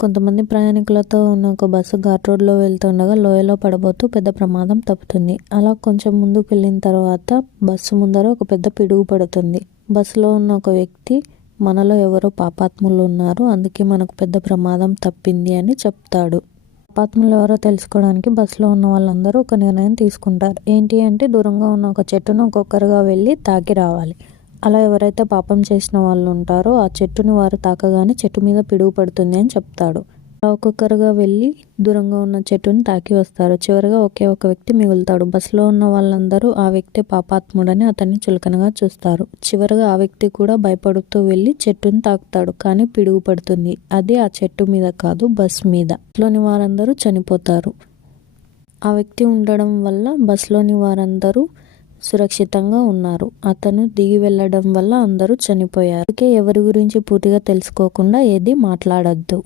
కొంతమంది ప్రయాణికులతో ఉన్న ఒక బస్సు ఘాట్ రోడ్లో వెళ్తుండగా లోయలో పడబోతూ పెద్ద ప్రమాదం తప్పుతుంది. అలా కొంచెం ముందుకు వెళ్ళిన తర్వాత బస్సు ముందర ఒక పెద్ద పిడుగు పడుతుంది. బస్సులో ఉన్న ఒక వ్యక్తి మనలో ఎవరో పాపాత్ములు ఉన్నారు, అందుకే మనకు పెద్ద ప్రమాదం తప్పింది అని చెప్తాడు. పాపాత్ములు ఎవరో తెలుసుకోవడానికి బస్సులో ఉన్న వాళ్ళందరూ ఒక నిర్ణయం తీసుకుంటారు. ఏంటి అంటే దూరంగా ఉన్న ఒక చెట్టును ఒక్కొక్కరుగా వెళ్ళి తాకి రావాలి. అలా ఎవరైతే పాపం చేసిన వాళ్ళు ఉంటారో ఆ చెట్టుని వారు తాకగానే చెట్టు మీద పిడుగు పడుతుంది అని చెప్తాడు. అలా ఒక్కొక్కరుగా వెళ్ళి దూరంగా ఉన్న చెట్టుని తాకి వస్తారు. చివరిగా ఒకే ఒక వ్యక్తి మిగులుతాడు. బస్సులో ఉన్న వాళ్ళందరూ ఆ వ్యక్తి పాపాత్ముడని అతన్ని చులకనగా చూస్తారు. చివరిగా ఆ వ్యక్తి కూడా భయపడుతూ వెళ్ళి చెట్టుని తాకుతాడు. కానీ పిడుగు పడుతుంది. అది ఆ చెట్టు మీద కాదు, బస్ మీద. బస్సులోని వారందరూ చనిపోతారు. ఆ వ్యక్తి ఉండడం వల్ల బస్సులోని వారందరూ సురక్షితంగా ఉన్నారు. అతను దిగి వెళ్ళడం వల్ల అందరూ చనిపోయారు. అందుకే ఎవరి గురించి పూర్తిగా తెలుసుకోకుండా ఏది మాట్లాడొద్దు.